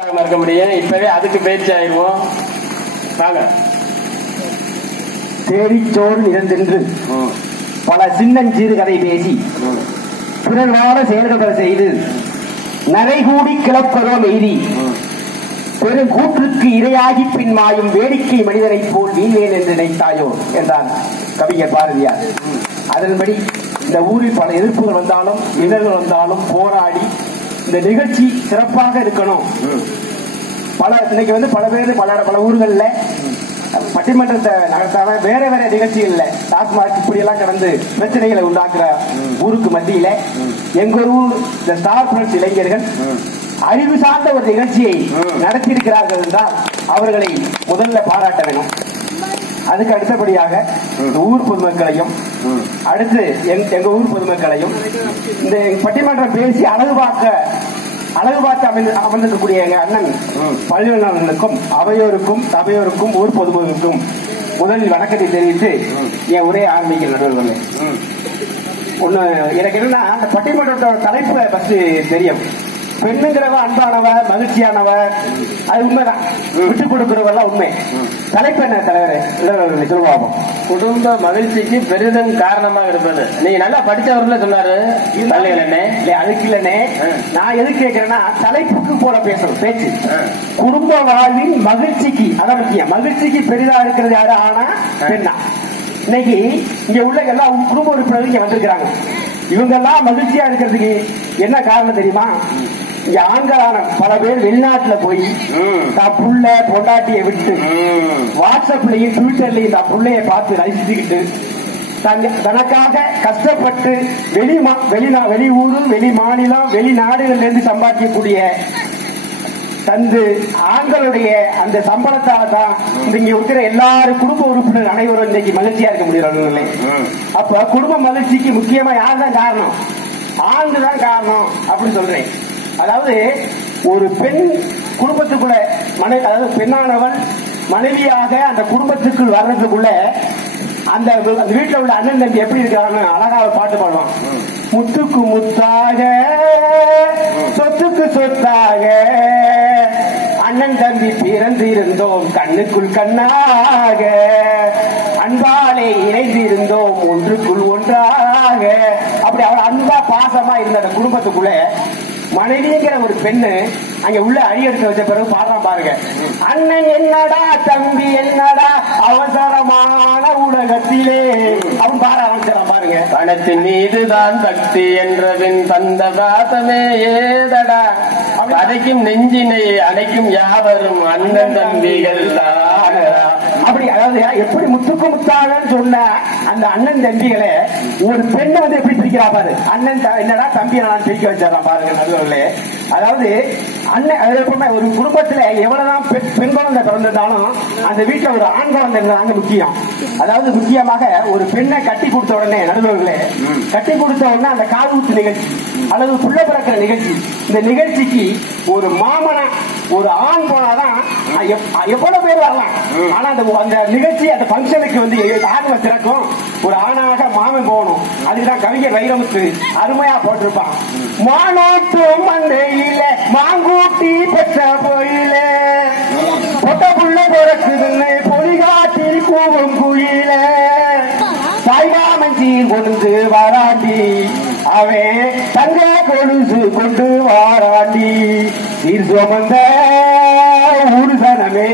இருக்க முடியும் இப்பவே அதுக்கு பயிற்சி ஆயிடுவோம். வாங்க. தேடிச்சோறு நிறந்தென்று பல சின்னஞ்சிறு கதை பேசி பிறர்வாத செயல்கள் செய்து நரைகூடி கிளப்பதோ எய்தி பெரும் கூற்றுக்கு இரையாகி பின் மாயும் வேடிக்கை மனிதனைப் போல் நீவேன் என்று நினைத்தாயோ என்றார் கவிஞர் பாரதியார். அதன்படி இந்த ஊரில் பல எதிர்ப்புகள் வந்தாலும் இடர்கள் வந்தாலும் போராடி இந்த நிகழ்ச்சி சிறப்பாக இருக்கணும். பல இன்னைக்கு வந்து பல பேர் பல பல ஊர்கள்ல பட்டிமன்றத்தை நடத்தாம வேற வேற நிகழ்ச்சிகள்ல டாஸ்மாக் இப்படி எல்லாம் கடந்து பிரச்சனைகளை உண்டாக்குற ஊருக்கு மத்தியில எங்க ஊர் இந்த ஸ்டார் பிளஸ் இளைஞர்கள் அறிவு சார்ந்த ஒரு நிகழ்ச்சியை நடத்தியிருக்கிறார்கள் என்றால் அவர்களை முதல்ல பாராட்ட வேணும் அதுக்கு அடுத்தபடியாக ஊர் பொதுமக்களையும் அடுத்து எங்க ஊர் பொதுமக்களையும் இந்த பட்டிமன்றம் பேசி அழகு பார்க்க அழகு பார்த்து அமர்ந்து அமர்ந்திருக்கக்கூடிய எங்க அண்ணன் பழனிவண்ணனுக்கும் அவையோருக்கும் சபையோருக்கும் ஊர் பொதுமக்களுக்கும் முதலில் வணக்கத்தை தெரிவித்து என் உரையை ஆரம்பிக்கிற நடுவர்களே ஒண்ணு எனக்கு என்னன்னா அந்த பட்டிமன்றத்தோட தலைப்பு பத்தி தெரியும். பெண்ணுங்கிறவ அன்பானவ மகிழ்ச்சியானவ அது உண்மைதான். விட்டு கொடுக்கிறவெல்லாம் உண்மை. தலைப்பு என்ன தலைவரே? சொல்லுவாபம் குடும்ப மகிழ்ச்சிக்கு பெரிதும் காரணமாக இருப்பது. நீங்க நல்லா படிச்சவர்ல சொன்னாரு இல்ல அதுக்கு இல்லனே நான் எது கேட்கிறேன்னா தலைப்புக்கு போல பேசணும் பேச்சு. குடும்ப வாழ்வின் மகிழ்ச்சிக்கு அதான் முக்கியம். மகிழ்ச்சிக்கு பெரிதா இருக்கிறது யாரு? ஆனா பெண்ணா. இன்னைக்கு இங்க உள்ள எல்லா குடும்ப உறுப்பினர்கள் இங்க வந்திருக்கிறாங்க. இவங்க எல்லாம் மகிழ்ச்சியா இருக்கிறதுக்கு என்ன காரணம் தெரியுமா? இங்க ஆண்களான பல பேர் வெளிநாட்டுல போய். தான் புள்ள பொண்டாட்டியை விட்டு. வாட்ஸ்அப்லயும் ட்விட்டர்லயும் தான் புள்ளைய பார்த்து ரசிச்சுக்கிட்டு தங்க- தனக்காக கஷ்டப்பட்டு வெளி வெளிநா வெளி ஊரு வெளி மாநிலம் வெளிநாடுகள்ல இருந்து சம்பாதிக்கக்கூடிய தந்து ஆண்களுடைய அந்த சம்பளத்தால தான் இங்க இருக்கிற எல்லாரும் குடும்ப உறுப்பினர் அனைவரும் இன்னைக்கு மகிழ்ச்சியா இருக்க முடியும் ம். அப்ப குடும்ப மகிழ்ச்சிக்கு முக்கியமா யார் தான் காரணம் ஆண்டு தான் காரணம் அப்படின்னு சொல்றேன் அதாவது ஒரு பெண் குடும்பத்துக்குள்ள மனை அதாவது பெண்ணானவள் மனைவியாக அந்த குடும்பத்துக்குள் வர்றதுக்குள்ள அந்த வீட்டில் அந்த உள்ள அண்ணன் தம்பி எப்படி இருக்காங்க அழகா பாட்டு பாடுவான். முத்துக்கு முத்தாக சொத்துக்கு சொத்தாக அண்ணன் தம்பி பிறந்து இருந்தோம் கண்ணுக்குள் கண்ணாக அன்பாலே இணைந்து இருந்தோம் ஒன்றுக்குள் ஒன்றாக. அப்படி அவள் அன்பா பாசமா இருந்த அந்த குடும்பத்துக்குள்ள மனைவிங்கிற ஒரு பெண்ணு அங்க உள்ள அடியெடுத்து வச்ச பிறகு பாடுறான் பாருங்க. அண்ணன் என்னடா தம்பி என்னடா? அவசரமான உலகத்திலே அவன் பாட ஆரம்பிச்சான் பாருங்க. பணத்தின் மீதுதான் பக்தி என்றவின் தந்த பாசமே ஏதடா? அடைக்கும் நெஞ்சினை அடைக்கும் யாவரும் அண்ணன் தம்பிகள் அப்படி அதாவது எப்படி முத்துக்கு முத்தாகன்னு சொன்ன அந்த அண்ணன் தம்பிகளை ஒரு பெண்ணை வந்து எப்படி பிரிக்கிறா பாரு. அண்ணன் என்னடா தம்பி நான் பிரிக்க வச்சாராம் பாருங்க நடுவர்களே அதாவது அண்ணன் ஒரு குடும்பத்துல எவ்வளவுதான் பெண் பெண் குழந்தை பிறந்திருந்தாலும் அந்த வீட்டுல ஒரு ஆண் குழந்தை இருந்தாங்க முக்கியம். அதாவது முக்கியமாக ஒரு பெண்ணை கட்டி கொடுத்த உடனே நடுவர்களே கட்டி கொடுத்த உடனே அந்த கால் ஊத்து நிகழ்ச்சி அல்லது புள்ள பிறக்கிற நிகழ்ச்சி இந்த நிகழ்ச்சிக்கு ஒரு மாமனா ஒரு ஆண் போனாதான் எவ்வளவு பேர் வரலாம். ஆனா அந்த அந்த நிகழ்ச்சி அந்த பங்கனுக்கு வந்து ஆர்வம் திறக்கும் ஒரு ஆணாக மாமன் போகணும். அதுக்குதான் கவிஞர் வைரமுத்து அருமையா போட்டிருப்பான். மானோட்டும் மந்தையில மாங்கூட்டி பெற்ற போயில. பொட்ட புள்ள பிறக்குதுன்னு. வாராண்டி. அவன் தங்க கொலுசு கொண்டு வாராண்டி. நீர் சுமந்த ஊரு சனமே.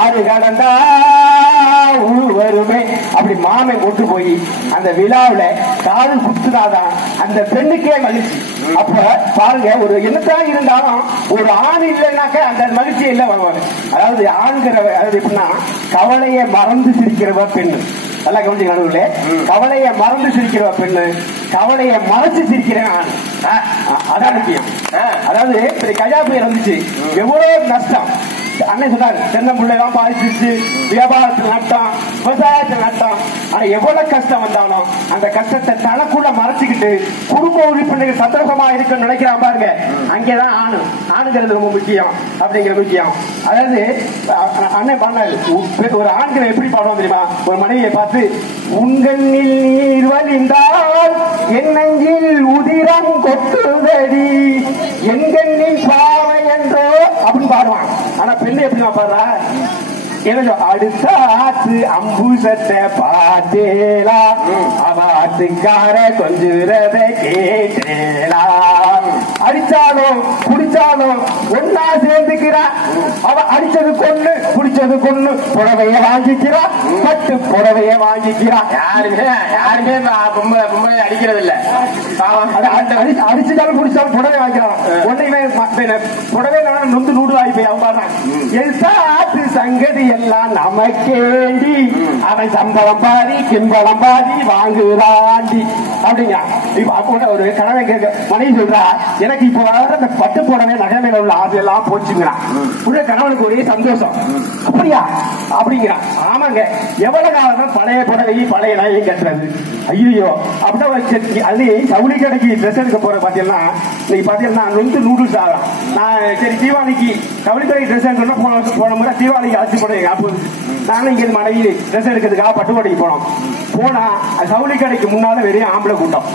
ஆறு கடந்தா ஊர் வருமே. அப்படி மாமை கொண்டு போய் அந்த விழாவில காது குத்துனாதான் அந்த பெண்ணுக்கே மகிழ்ச்சி. அப்ப பாருங்க ஒரு என்னத்தான் இருந்தாலும் ஒரு ஆண் இல்லைன்னாக்க அந்த மகிழ்ச்சி இல்லை வருவாங்க அதாவது ஆண்கிற அதாவது எப்படின்னா கவலையை மறந்து சிரிக்கிறவ பெண்ணு. நல்லா கவனிச்சு நடுவுல கவலையை மறந்து சிரிக்கிறவ பெண்ணு கவலையை மறைச்சு சிரிக்கிறேன் ஆ, அதான் முக்கியம். அதாவது கஜா புயல் வந்துச்சு எவ்வளவு நஷ்டம். அண்ணன் சொன்னார் தென்னம்பிள்ளை தான் பாதிச்சிருச்சு? வியாபாரத்தில் நட்டம் விவசாயத்தில் நட்டம் ஆனா எவ்வளவு கஷ்டம் வந்தாலும் அந்த கஷ்டத்தை தனக்குள்ள மறைச்சுக்கிட்டு குடும்ப உறுப்பினர்கள் சந்தோஷமா இருக்குன்னு நினைக்கிறான் பாருங்க. அங்கேதான் ஆணு. ஆணுங்கிறது ரொம்ப முக்கியம் அப்படிங்கிற முக்கியம். அதாவது அண்ணன் பண்ணாரு ஒரு ஆண்களை எப்படி பாடுவோம் தெரியுமா? ஒரு மனைவியை பார்த்து உங்கண்ணில் நீர் வழிந்தால் என்னங்கில் உதிரம் உதிரம் கொட்டுதடி. எங்கண்ணின் பாவை என்றோ அப்படின்னு பாடுவான். ஆனா பெண்ணு எப்படி பாடுறா? எனக்கு அடுத்த ஆத்து அம்புசத்தை பார்த்தேலா அவ ஆத்துக்கார கொஞ்சுறத கேட்டேலா. அடிச்சாலும் குடிச்சாலும் ஒன்னா சேர்ந்துக்கிறா. அவ அடிச்சது கொண்டு குடிச்சது கொண்டு புடவைய வாங்கிக்கிறா. பட்டு புடவைய வாங்கிக்கிறா. யாருமே யாருமே பொம்பளை பொம்பளை அடிக்கிறது இல்ல அடிச்சுட்டாலும் குடிச்சாலும் புடவை வாங்கிக்கிறான் உடனே புடவை நொந்து நூடு வாங்கி போய் அவன் பாடுறான் சங்கதி எல்லாம் நமக்கேண்டி அவன் சம்பளம் பாதி கிம்பளம் பாதி வாங்குறாண்டி. அப்படிங்க இப்ப அப்போ ஒரு கணவன் கேட்க மனைவி சொல்றா எனக்கு இப்போ வர அந்த பட்டு புடவை நகை உள்ள ஆசை எல்லாம் போச்சுங்கிறான். உள்ள கணவனுக்கு ஒரே சந்தோஷம். அப்படியா? அப்படிங்கிறான். ஆமாங்க. எவ்வளவு காலம் தான் பழைய புடவை பழைய நகையும் கட்டுறது? ஐயோ அப்படின்னா ஒரு அது சவுளி கடைக்கு ட்ரெஸ் எடுக்க போற பாத்தீங்கன்னா இன்னைக்கு பாத்தீங்கன்னா நொந்து நூடுல்ஸ் ஆகலாம். நான் சரி தீபாவளிக்கு சவுளி கடைக்கு ட்ரெஸ் எடுக்கணும்னா போன போன முறை தீபாவளிக்கு அழைச்சி போனேன் அப்போ நானும் இங்க மனைவி ட்ரெஸ் எடுக்கிறதுக்காக பட்டுக்கோட்டைக்கு போனோம். போனா சவுளி கடைக்கு முன்னால வெறும் ஆம்பளை கூட்டம்.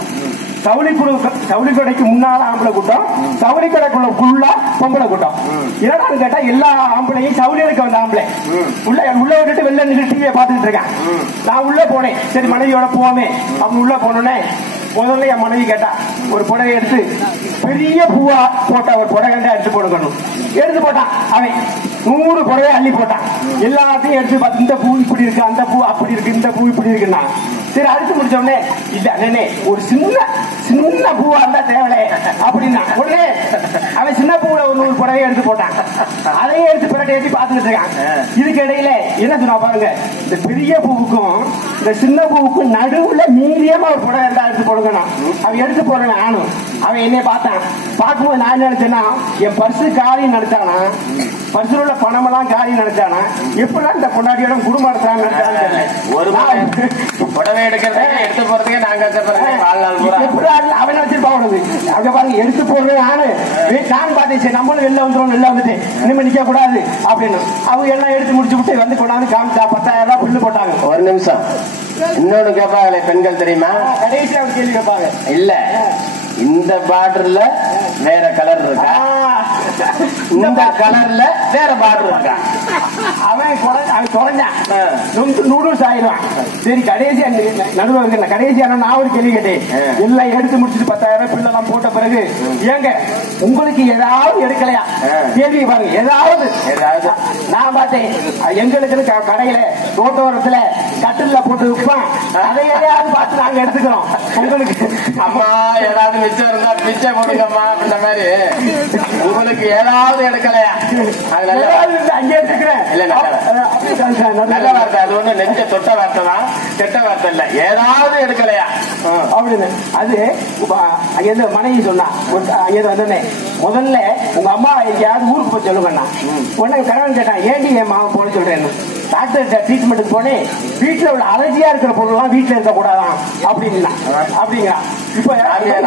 சவுளி குழு கடைக்கு முன்னால ஆம்பளை கூட்டம். சவுளி கடைக்குள்ள ஃபுல்லா பொம்பளை கூட்டம். என்னடான்னு கேட்டா எல்லா ஆம்பளையும் சவுளி எடுக்க வந்த ஆம்பளை. உள்ள உள்ள விட்டுட்டு வெளில நின்று டிவியை பார்த்துட்டு இருக்கேன். நான் உள்ள போனேன். சரி மனைவியோட போவோமே. அவன் உள்ள போனோடனே முதல்ல என் மனைவி கேட்டா ஒரு புடவை எடுத்து பெரிய பூவா போட்ட ஒரு புடவை எடுத்து போடணும் எடுத்து போட்டான். அவன் நூறு புடவை அள்ளி போட்டான். எல்லாத்தையும் எடுத்து பார்த்து இந்த பூ இப்படி இருக்கு அந்த பூ அப்படி இருக்கு இந்த பூ இப்படி இருக்குன்னா. சரி அடுத்து முடிச்சோடனே இல்ல அண்ணனே ஒரு சின்ன சின்ன பூவா இருந்தா தேவலை அப்படின்னா உடனே அவன் சின்ன பூவுல ஒரு நூறு புடவை எடுத்து போட்டான். அதையே எடுத்து பிறகு ஏற்றி பார்த்துட்டு இருக்கான். இதுக்கு இடையில என்ன சொன்னா பாருங்க இந்த பெரிய பூவுக்கும் இந்த சின்ன பூவுக்கும் நடுவுல மீடியமா ஒரு புடவை இருந்தா எடுத்து போடுங்கண்ணா. அவன் எடுத்து போடுறேன் ஆணும் அவன் என்னைய பார்த்தான். பார்க்கும்போது நான் என்ன நினைச்சேன்னா என் பர்சு காலையும் நடத்தானா பர்சுல உள்ள பணமெல்லாம் காலி நினைச்சானா? எப்படிலாம் இந்த பொண்டாட்டியோட குடும்பம் நடத்தான்னு. ஒரு புடவை எடுக்கிறதுக்கு எடுத்து போறதுக்கு நாங்க? அவன் வச்சிருப்பான் உனக்கு அங்க பாருங்க எடுத்து ஆளு. வீ- நான் பார்த்தேன் சரி நம்மளும் வெளில வந்துடும் வெளில வந்துட்டு. இனிமே நிக்க கூடாது அப்படின்னு. அவங்க எல்லாம் எடுத்து முடிச்சு விட்டு வந்து கொண்டாந்து காமிச்சா பத்தாயிரம் ரூபாய் பில்லு போட்டாங்க. ஒரு நிமிஷம். இன்னொன்னு கேட்பாங்களே பெண்கள் தெரியுமா? கடைசி அவங்க கேள்வி கேட்பாங்க இல்ல. இந்த பார்டர்ல வேற கலர் இருக்கா? இந்த கலர்ல வேற பார்டர் இருக்கா? அவன் அவன் குறைஞ்சான். நூடுல்ஸ் ஆயிடுவான். சரி கடைசி நடுவில் இருக்கு. கடைசியான நான் ஒரு கேள்வி கேட்டேன். எல்லாம் எடுத்து முடிச்சுட்டு பத்தாயிரம் பில்லெல்லாம் போட்ட பிறகு ஏங்க உங்களுக்கு ஏதாவது எடுக்கலையா. கேள்வி பாருங்க. ஏதாவது. ஏதாவது. நான் பார்த்தேன். எங்களுக்கு கடையில ரோட்டோரத்துல கட்டில்ல போட்டு விற்பான். அதை எதையாவது பார்த்து நாங்க எடுத்துக்கிறோம். உங்களுக்கு அம்மா ஏதாவது மிச்சம் இருந்தா பிச்சை போடுங்கம்மா அப்படின்ற மாதிரி. உங்களுக்கு ஏதாவது எடுக்கலையா அங்கே இல்ல, நல்ல வார்த்தை. அது ஒண்ணு நெஞ்ச தொட்ட வார்த்தை தான். கெட்ட வார்த்தை இல்ல. ஏதாவது எடுக்கலையா. அப்படின்னு. அது மனைவி சொன்னா ஒரு- அங்க இருந்து வந்தோடனே முதல்ல உங்க அம்மா எங்கேயாவது ஊருக்கு போய் சொல்லுங்கண்ணா. உடனே கணவன் கேட்டான் ஏண்டி என் மாவன் போன சொல்றேன்னு? டாக்டர் ட்ரீட்மெண்ட்டுக்கு போனேன் வீட்டுல உள்ள அலர்ஜியா இருக்கிற பொருள்லாம் வீட்டுல இருக்க கூடாதான் அப்படின்னா அப்படிங்கிறான் இப்ப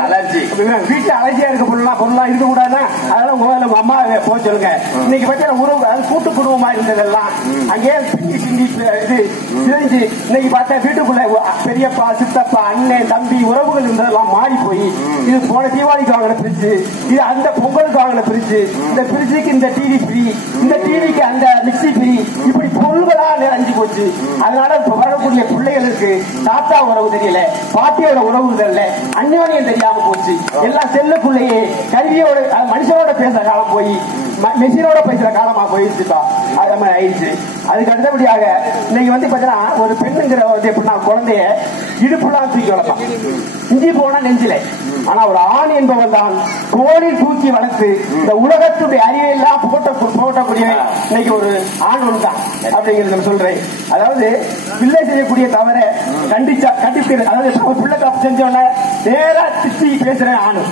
allergy. வீட்டுல அலர்ஜியா இருக்க பொருள்லாம் பொருள்லாம் இருக்க கூடாதுன்னா அதெல்லாம் முதல்ல உங்க அம்மா போக சொல்லுங்க. இன்னைக்கு பத்தின உறவு அது கூட்டு குடும்பமா இருந்ததெல்லாம் அங்கேயே பிந்தி பிந்தி இது சிதைஞ்சு இன்னைக்கு பார்த்தா வீட்டுக்குள்ள பெரியப்பா சித்தப்பா அண்ணன் தம்பி உறவுகள் இருந்ததெல்லாம் மாறி போய் இது போன தீபாவளிக்கு வாங்கின பிரிச்சு இது அந்த பொங்கலுக்கு வாங்கின பிரிச்சு இந்த பிரிட்ஜுக்கு இந்த டிவி ஃப்ரீ இந்த டிவிக்கு அந்த மிக்சி ஃப்ரீ இப்படி பொருள்களா நிறைஞ்சு போச்சு. அதனால இப்ப வரக்கூடிய பிள்ளைகளுக்கு தாத்தா உறவு தெரியல பாட்டியோட உறவு தெரியல அந்யோன்யம் தெரியாம போச்சு. எல்லாம் செல்லுக்குள்ளேயே கல்வியோட மனுஷனோட பேச காலம் போய் மெஷினோட பேசுற காலமா போயிருச்சுப்பா அது மாதிரி ஆயிடுச்சு. அதுக்கு அடுத்தபடியாக இன்னைக்கு வந்து பாத்தீங்கன்னா ஒரு பெண்ணுங்கிற வந்து எப்படின்னா குழந்தைய இடுப்புலாம் தூக்கி வளர்ப்பான். இஞ்சி போனா நெஞ்சில. ஆனா ஒரு ஆண் என்பவன் தான் கோழி தூக்கி வளர்த்து இந்த உலகத்துடைய அறிவையெல்லாம் போட்ட போட்டக்கூடிய இன்னைக்கு ஒரு ஆண் ஒன்று தான் அப்படிங்கிறத நான் சொல்றேன். அதாவது பிள்ளை செய்யக்கூடிய தவற கண்டிச்சா கண்டிப்பு அதாவது ஒரு பிள்ளை தப்பு செஞ்ச நேரா திட்டி பேசுறேன் ஆணும்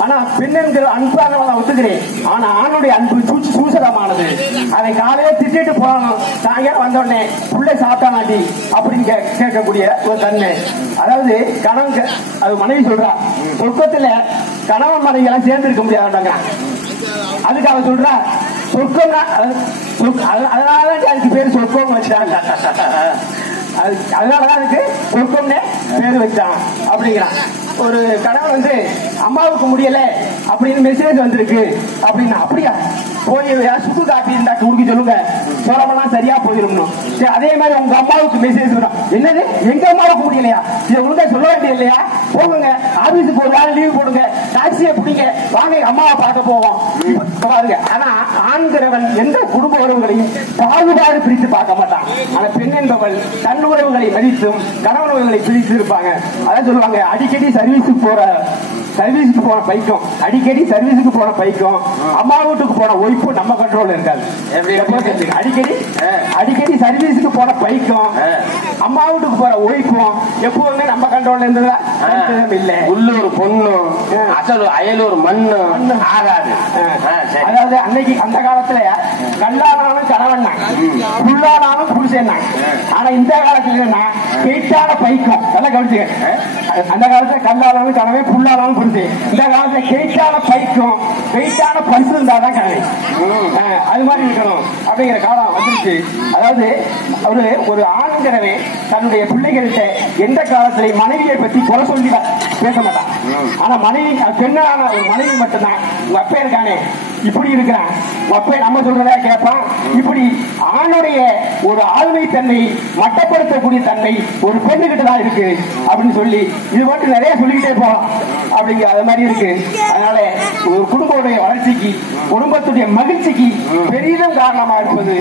ஆனா பெண்ணுங்கிற அன்பாக நான் ஒத்துக்கிறேன். ஆனா ஆணுடைய அன்பு சூழ்ச்சி சூசகமானது. அதை காலையில திட்டிட்டு போகணும். சாயங்காலம் வந்த உடனே பிள்ளை சாப்பிட்டானாட்டி அப்படின்னு கே- கேட்கக்கூடிய ஒரு தன்மை அதாவது கணவன் அது மனைவி சொல்றா சொர்க்கத்துல கணவன் மனைவி எல்லாம் சேர்ந்து இருக்க முடியாதுன்றாங்க. அதுக்கு அவன் சொல்றா சொர்க்கம்னா அது- அதனாலதான் அதுக்கு பேர் சொர்க்கம் வச்சாங்க அது அதனாலதான் அதுக்கு சொர்க்கம்னே பேர் வச்சான் அப்படிங்கிறான் ஒரு கணவன் வந்து அம்மாவுக்கு முடியல அப்படின்னு மெசேஜ் வந்திருக்கு. அப்படின்னா அப்படியா? போய் சுக்கு காப்பி இருந்தா குடிக்க சொல்லுங்க. சோளமெல்லாம் சரியா போயிருக்கணும் சரி அதே மாதிரி உங்க அம்மாவுக்கு மெசேஜ் வரும் என்னது? எங்க அம்மாவுக்கு முடியலையா இதை உங்க சொல்ல வேண்டிய இல்லையா? போகுங்க. ஆபீஸுக்கு ஒரு நாள் லீவ் போடுங்க. டாக்ஸியை பிடிங்க. வாங்க அம்மாவை பார்க்க போவோம். பாருங்க. ஆனா ஆண்கிறவன் எந்த குடும்ப உறவுகளையும் பாகுபாடு பிரித்து பார்க்க மாட்டான். ஆனா பெண் என்பவள் தன் உறவுகளை மதித்தும் கணவன் உறவுகளை பிரித்து இருப்பாங்க. அதான் சொல்லுவாங்க அடிக்கடி சர்வீஸுக்கு போற சர்வீஸுக்கு போன பைக்கும் அடிக்கடி சர்வீஸுக்கு போன பைக்கும் அம்மா வீட்டுக்கு போன ஒய்ஃபும் நம்ம கண்ட்ரோல் இருக்காது. அடிக்கடி. அடிக்கடி சர்வீஸுக்கு போன பைக்கும். அம்மா வீட்டுக்கு போற ஒய்ஃபும் எப்பவுமே நம்ம கண்ட்ரோல் இருந்ததா இல்ல உள்ளூர் பொண்ணும் ஆ. அசல் அயலூர் மண்ணும். ஆகாது. அதாவது அன்னைக்கு அந்த காலத்துல கல்லானாலும் கணவன் தான் புல்லானாலும் புருஷன் தான் ஆனா இந்த காலத்துல என்ன கெட்டான பைக்கும். நல்லா கவனிச்சுக்க. அந்த காலத்துல கல்லானாலும் கணவன் புல்லானாலும் புருஷன். இந்த காலத்துல கெட்டான பைக்கும் வெயிட்டான பரிசு இருந்தாதான் கணவன். அது மாதிரி இருக்கணும். அப்படிங்கிற காலம் வந்துருச்சு. அதாவது ஒரு ஒரு ஆண்கிறவன் தன்னுடைய பிள்ளைகள்கிட்ட எந்த காலத்திலையும் மனைவியை பத்தி குறை சொல்லி பேச மாட்டான். ஆனா மனைவி பெண்ணான ஒரு மனைவி மட்டும்தான் உங்க அப்பா இருக்கானே. இப்படி இருக்கிறான் அப்பா நம்ம சொல்றதா கேட்பான் இப்படி ஆணுடைய ஒரு ஆளுமை தன்மை மட்டப்படுத்தக்கூடிய தன்மை ஒரு பெண்ணுகிட்ட தான் இருக்கு. அப்படின்னு சொல்லி இது மட்டும் நிறைய சொல்லிக்கிட்டே போகலாம் அப்படிங்கிற அது மாதிரி இருக்கு. அதனால ஒரு குடும்பத்துடைய வளர்ச்சிக்கு குடும்பத்துடைய மகிழ்ச்சிக்கு பெரிதும் காரணமா இருப்பது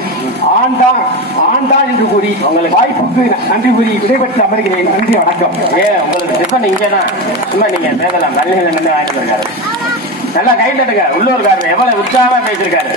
ஆண் தான். ஆண் தான் என்று கூறி உங்களுக்கு வாய்ப்புக்கு நன்றி கூறி விடைபெற்று அமர்கிறேன். நன்றி வணக்கம். ஏன் உங்களுக்கு டிஃபன் இங்கதான். சும்மா நீங்க பேசலாம். கல்யாணம் வாங்கிட்டு இருக்காரு நல்லா கை தட்டுங்க உள்ளூர்காரர் எவ்வளவு உற்சாகமா பேசியிருக்காரு.